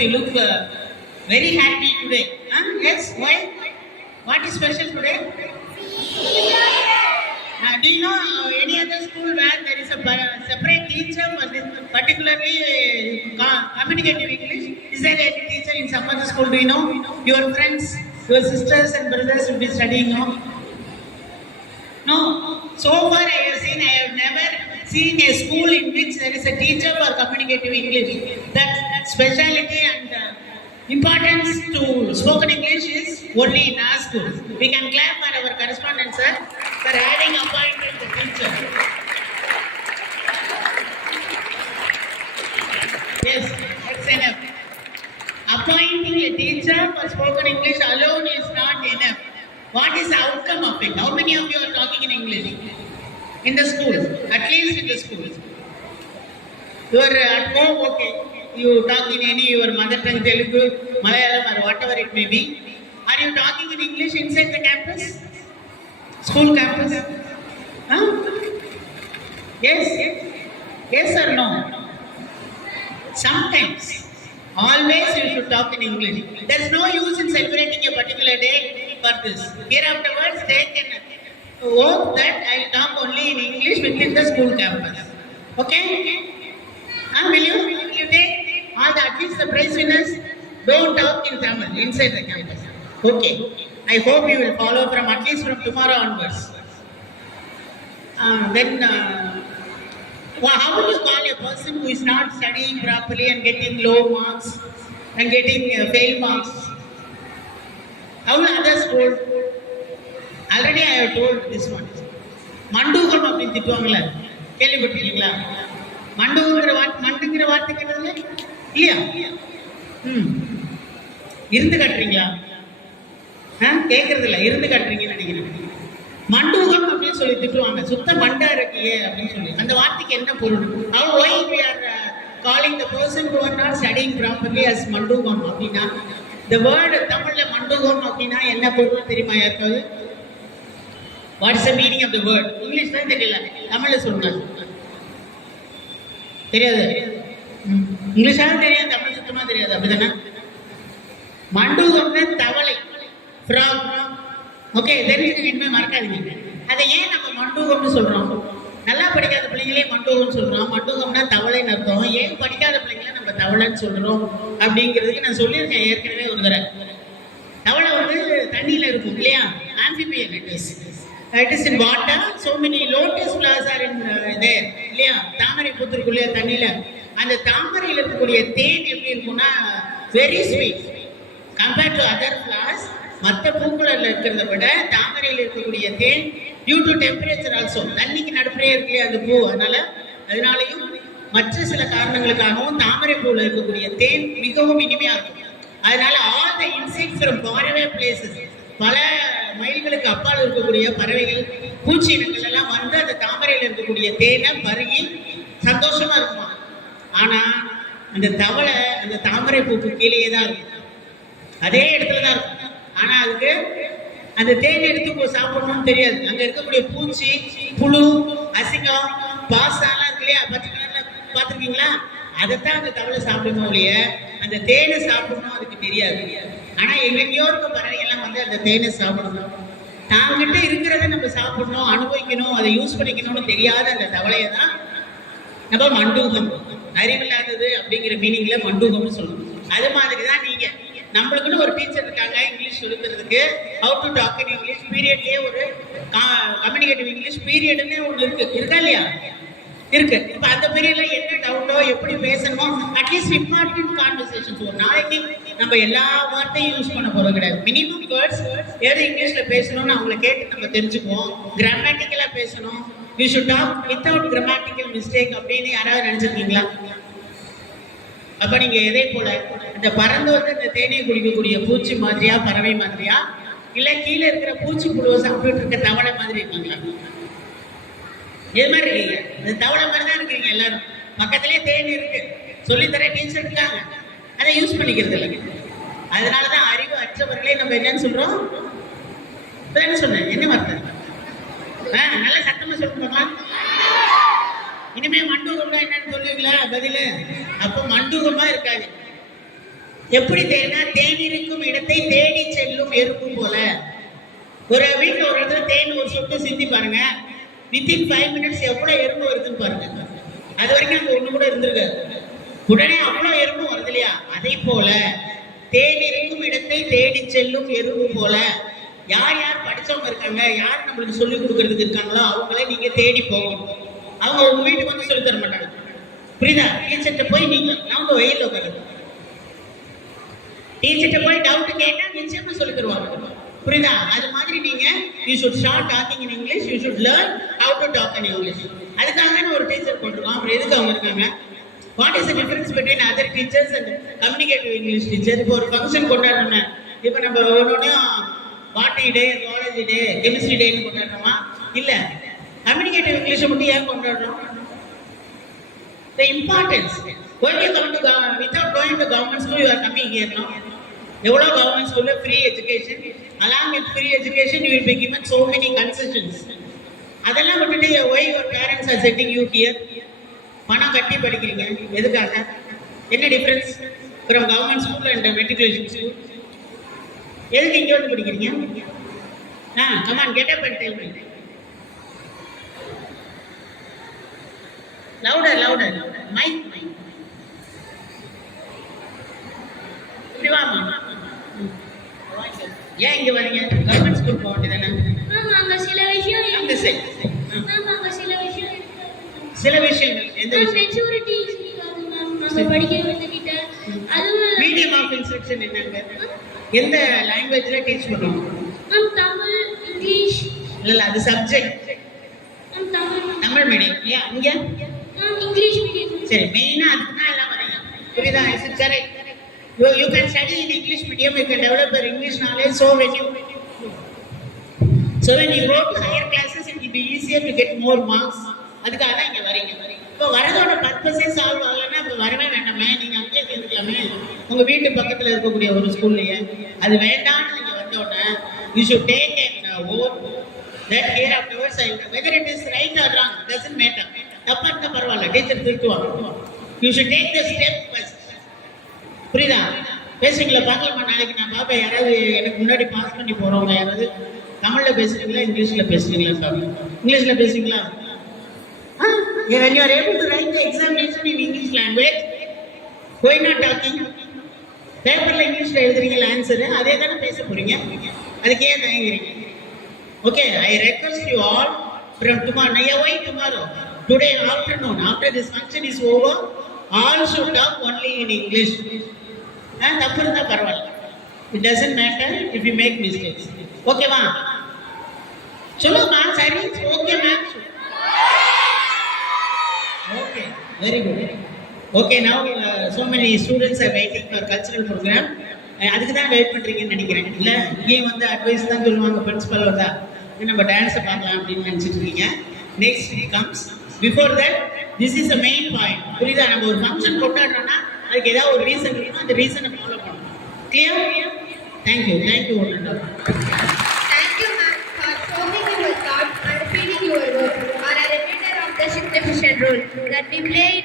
you look uh, very happy today. Huh? Yes, why? What is special today? Uh, do you know uh, any other school where there is a pa- separate teacher this, particularly uh, co- communicative English? Is there any teacher in some other school? Do you know? Your friends, your sisters and brothers will be studying now? No. So far I have seen, I have never seen a school in which there is a teacher for communicative English. That, that speciality and uh, importance to spoken English is only in our school. We can clap for our correspondent sir for having appointed the teacher. Yes, that's enough. Appointing a teacher for spoken English alone is not enough. What is the outcome of it? How many of you are talking in English? In the schools, at least in the schools. You are uh, at home, okay. You talk in any your mother tongue, Telugu, Malayalam, or whatever it may be. Are you talking in English inside the campus? School campus? Huh? Yes? Yes or no? Sometimes. Always you should talk in English. There's no use in celebrating a particular day for this. Here afterwards, they can hope that I'll talk only in English within the school campus. Okay? Huh, will you? Will you take all the, at least the prize winners? Don't talk in Tamil inside the campus. Okay. I hope you will follow from at least from tomorrow onwards. Uh, then, uh, well, how will you call a person who is not studying properly and getting low marks and getting uh, fail marks? How will others told? Already I told this one மண்டூகம் அப்படின்னு திட்டுவாங்கல்ல? கேள்விப்பட்டிருக்கீங்களா? மண்டூகங்கிற வார்த்தை மண்டுங்கிற வார்த்தை கேட்டதுல? இல்லையா? ம். இருந்து காட்டுறீங்களா? ஆ கேட்கறது இல்லை இருந்து காட்டுறீங்கன்னு நினைக்கிறேன். மண்டூகம் அப்படின்னு சொல்லி திட்டுவாங்க. சுத்த மண்டா இருக்கியே அப்படின்னு சொல்லி. அந்த வார்த்தைக்கு என்ன பொருள்? அவர் why we are calling the person who are not studying properly as மண்டூகம் அப்படின்னா இந்த வேர்டு தமிழில் மண்டூகம் அப்படின்னா என்ன பொருள் தெரியுமா யாருக்காவது? What's the meaning of the word English தான் தெரியல. தமிழ்ல சொல்லுங்க தெரியாது? ம். இங்கிலீஷாவது தெரியாது தமிழ் சுத்தமாக தெரியாது. அப்படிதானே? மண்டூகம்னா தவளை. ஃப்ராக் ஓகே தெரிஞ்சுக்க இனிமேல் மறக்காதீங்க. அதை ஏன் நம்ம மண்டூகம்னு சொல்கிறோம் நல்லா படிக்காத பிள்ளைங்களே மண்டூகம்னு சொல்கிறோம் மண்டூகம்னா தவளைன்னு அர்த்தம். ஏன் படிக்காத பிள்ளைங்கள நம்ம தவளைன்னு சொல்கிறோம் அப்படிங்கிறதுக்கு நான் சொல்லியிருக்கேன் ஏற்கனவே ஒரு தடவை. தவளை வந்து தண்ணியில் இருக்கும் இல்லையா? Amphibian it is it is in water so many lotus flowers are in there இல்லையா? தாமரை பூத்திருக்குள்ளே தண்ணியில. அந்த தாமரையில் இருக்கக்கூடிய தேன் எப்படி இருக்கும்னா very sweet compared to other flowers மற்ற பூக்களில் இருக்கிறத விட தாமரையில் இருக்கக்கூடிய தேன் டியூ டு டெம்பரேச்சர் ஆல்சோ தண்ணிக்கு நடுப்புறே இருக்கு அந்த பூ? அதனால அதனாலையும் மற்ற சில காரணங்களுக்காகவும் தாமரை பூவில் இருக்கக்கூடிய தேன் மிகவும் இனிமையாக இருக்கும். அதனால all the insects from faraway places பல மயில்களுக்கு அப்பால் இருக்கக்கூடிய பறவைகள் பூச்சி இனங்கள் எல்லாம் வந்து அந்த தாமரையில் இருக்கக்கூடிய தேனை பருகி சந்தோஷமா இருக்குமா ஆனா அந்த தவளை அந்த தாமரை பூக்கு கீழேயே தான் இருக்கும். அதே இடத்துல தான் இருக்கும். ஆனா அதுக்கு அந்த தேன் எடுத்து போ- சாப்பிடணும்னு தெரியாது. அங்க இருக்கக்கூடிய பூச்சி புழு அசிங்கம் பாசாலாம் இருக்கு இல்லையா? பச்சை கலர்ல பார்த்துருக்கீங்களா? அதைத்தான் அந்த தவளை சாப்பிடணும் இல்லையா அந்த தேனை சாப்பிடணும் அதுக்கு தெரியாது. ஆனால் எங்கெங்கயோ இருக்க பறவைகள்லாம் வந்து அந்த தேனை சாப்பிடணும்? தாங்கிட்ட இருக்கிறத நம்ம சாப்பிடணும் அனுபவிக்கணும் அதை யூஸ் பண்ணிக்கணும்னு தெரியாத அந்த தவளையை தான் நம்ம மண்டூகம். அறிவில்லாதது அப்படிங்கிற மீனிங்ல மண்டூகம்னு சொல்லணும் அது மாதிரி தான் நீங்க. நம்மளுக்குன்னு ஒரு டீச்சர் இருக்காங்க English சொல்லுக்கிறதுக்கு how to talk in English பீரியட்லேயே ஒரு கம்யூனிகேட்டிவ் இங்கிலீஷ் பீரியடுன்னு ஒன்று இருக்கு. இருக்கா இல்லையா? இருக்கு. இப்ப அந்த பீரியட்ல என்ன டவுட்டோ எப்படி பேசணுமோ அட்லீஸ்ட் இம்பார்ட்டன்ட் கான்வர்சேஷன்ஸ் ஒரு நாளைக்கு நம்ம எல்லா வார்த்தையும் யூஸ் பண்ண போறது கிடையாது. மினிமம் வேர்ட்ஸ் எது இங்கிலீஷ்ல பேசணும்னு அவங்கள கேட்டு நம்ம தெரிஞ்சுக்குவோம். கிராமட்டிக்கலா பேசணும். You should talk without grammatical mistake அப்படின்னு யாராவது நினைச்சிருக்கீங்களா? அப்ப நீங்க எதை போல இந்த பறந்து வந்து இந்த தேனியை குடிக்கக்கூடிய பூச்சி மாதிரியா பறவை மாதிரியா இல்ல கீழே இருக்கிற பூச்சி புழுவை சாப்பிட்டு இருக்க தவளை மாதிரி இருக்கீங்களா? இது மாதிரி இருக்கீங்க இந்த தவளை மாதிரி தான் இருக்கீங்க எல்லாரும். பக்கத்துலேயே தேனி இருக்கு. சொல்லித்தர டீச்சர் இருக்காங்க. அதை யூஸ் பண்ணிக்கிறது இல்லைங்க. அதனாலதான் அறிவு அற்றவர்களே நம்ம என்னன்னு சொல்கிறோம் என்ன சொன்னேன்? என்ன வார்த்தை? ஆ, நல்லா சத்தமாக சொல்லுங்க இனிமே மண்டூகம்னா என்னன்னு சொல்லுவீங்களா? பதில். அப்போ மண்டூகமா இருக்காது. எப்படி தேடினா தேன்? இருக்கும் இடத்தை தேடி செல்லும் எருக்கும் போல. ஒரு வீட்டில் ஒரு இடத்துல தேன் ஒரு சொட்டு சிந்தி பாருங்க. வித்தின் ஃபைவ் மினிட்ஸ் எவ்வளோ எறும்பு வருதுன்னு பாருங்க. அது வரைக்கும் அங்கே ஒன்று கூட இருந்திருக்காது. உடனே அவ்வளோ எறும்பு வருது இல்லையா? அதே போல தேடி இருக்கும் இடத்தை தேடி செல்லும் எறும்பு போல யார் யார் படிச்சவங்க இருக்காங்க யார் நம்மளுக்கு சொல்லி கொடுக்கறதுக்கு இருக்காங்களோ அவங்களே நீங்க தேடி போகணும் அவங்க உங்க வீட்டுக்கு வந்து சொல்லி தர மாட்டாங்க. புரியுதா? டீச்சர்கிட்ட போய் நீங்க அவங்க வெயில் உட்காருங்க. டீச்சர்கிட்ட போய் டவுட் கேட்டா நிச்சயமா சொல்லி தருவாங்க. புரியுதா? அது மாதிரி நீங்க you should start talking in English you should learn to talk in English அதுக்காக ஒரு டீச்சர் போட்டிருக்கோம் அப்புறம் எதுக்கு அவங்க இருக்காங்க? What is difference between other teachers and communicative English teacher இப்போ ஒரு ஃபங்க்ஷன் கொண்டாடுறோம் இப்போ நம்ம ஒன்னொன்னு பாட்டி டே காலேஜ் டே கெமிஸ்ட்ரி டேன்னு கொண்டாடுறோமா? இல்லை. கம்யூனிகேட்டிவ் இங்கிலீஷை மட்டும் ஏன் கொண்டாடுறோம்? The importance one you come to government, without going government school you you are coming here, எவ்வளோ கவர்மெண்ட் ஸ்கூலில் free education along with free education you will be given so many concessions அதெல்லாம் விட்டுட்டு why your parents are setting you here பணம் கட்டி படிக்கிறீங்க. எதுக்காக? என்ன difference from government school and matriculation school எதுக்கு இங்கே வந்து படிக்கிறீங்க? ஆ come on get up and tell me louder louder mike mike இப்படி வாமா ஏன் இங்கே வரீங்க? கவர்மெண்ட் ஸ்கூல் போக வேண்டியதானே? அங்க சில விஷயங்கள் எந்த மெச்சூரிட்டி நம்ம படிக்கிறவங்க கிட்ட அதுவும் மீடியம் ஆஃப் இன்ஸ்ட்ரக்ஷன் என்னங்க? எந்த லாங்குவேஜ்ல டீச் பண்ணுவோம்? Ma'am Tamil English. இல்ல இல்ல அது subject ma'am Tamil Tamil medium இல்லையா? இங்க? மேம் இங்கிலீஷ் மீடியம் சரி மெயினா அதுக்கு தான் எல்லாம் வரீங்க புரியுதா? Is correct you can develop your English knowledge so when you so when you go to higher classes it be easier to get more marks அதுக்காக தான் இங்கே வரீங்க. இப்போ வரதோட பர்பஸே சால்வ் ஆகலைன்னா இப்போ வரவே வேண்டாமே. நீங்கள் அங்கேயே சேர்ந்துக்கலாமே உங்கள் வீட்டு பக்கத்தில் இருக்கக்கூடிய ஒரு ஸ்கூல்லையே. அது வேண்டாம்னு நீங்கள் வந்தோடனே you should take and or that here afterwards whether it is right or wrong doesn't matter தப்பா இருந்தால் பரவாயில்ல. Teacher திருத்துவாங்க you should take the step first புரியுதா? பேசுறீங்களா? பார்க்கலாமா? நாளைக்கு நான் பாப்பேன். யாராவது எனக்கு முன்னாடி பாஸ் பண்ணி போகிறவங்க யாராவது? தமிழ்ல பேசுறீங்களா இங்கிலீஷ்ல பேசுறீங்களா சார்? இங்கிலீஷ்ல பேசுறீங்களா? when you are able to write the examination in english language why not talking? பேப்பர்ல இங்கிலீஷ்ல எழுதுறீங்களா ஆன்சர் அதே தானே பேச போறீங்க? அதுக்கு ஏன் தயங்குறீங்க? Okay I request you all from tomorrow why tomorrow today afternoon after this function is over all should talk only in English தப்பு இருந்தால் பரவாயில்ல. It doesn't matter if you make mistakes ஓகேவா சொல்லுங்கம்மா சரி okay ma'am okay very good okay now so many students are waiting for cultural programme அதுக்கு தான் wait பண்ணுறீங்கன்னு நினைக்கிறேன். இல்லை இங்கேயும் வந்து அட்வைஸ் தான் சொல்லுவாங்க பிரின்சிபல் வந்தா நம்ம டான்ஸை பார்க்கலாம் அப்படின்னு நினச்சிட்டு இருக்கீங்க. Next comes before that this is a main point புரியுதா? நம்ம ஒரு ஃபங்க்ஷன் கொண்டாடுறோம்னா அதுக்கு ஏதாவது ஒரு ரீசன் இருக்கணும் அந்த ரீசனை ஃபாலோ பண்ணணும். Clear thank you thank you ஒன்று the fisher rule that we play